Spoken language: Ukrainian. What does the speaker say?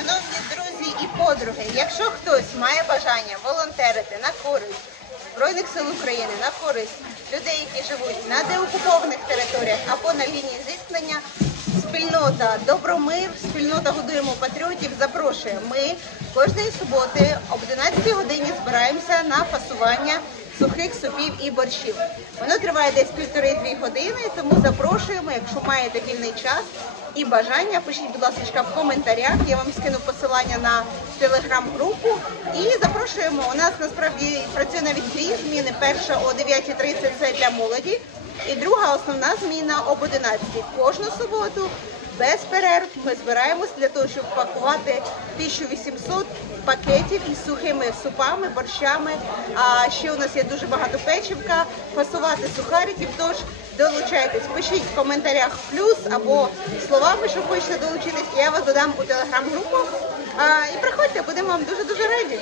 Шановні друзі і подруги, якщо хтось має бажання волонтерити на користь Збройних сил України, на користь людей, які живуть на деокупованих територіях або на лінії зіткнення, спільнота Добромир, спільнота Годуємо патріотів запрошує. Ми кожної суботи об 11 годині збираємося на фасування сухих супів і борщів. Воно триває десь півтори-дві години, тому запрошуємо, якщо маєте вільний час і бажання, пишіть, будь ласка, в коментарях. Я вам скину посилання на телеграм-групу. І запрошуємо. У нас насправді працює навіть дві зміни. Перша о 9.30 це для молоді, і друга основна зміна об 11. Кожну суботу без перерв ми збираємось для того, щоб пакувати 1800 пакетів із сухими супами, борщами. А ще у нас є дуже багато печивка, фасувати сухариків. Тож долучайтесь, пишіть в коментарях плюс або словами, що хочете долучитись. Я вас додам у телеграм-групу. І приходьте, будемо вам дуже дуже раді.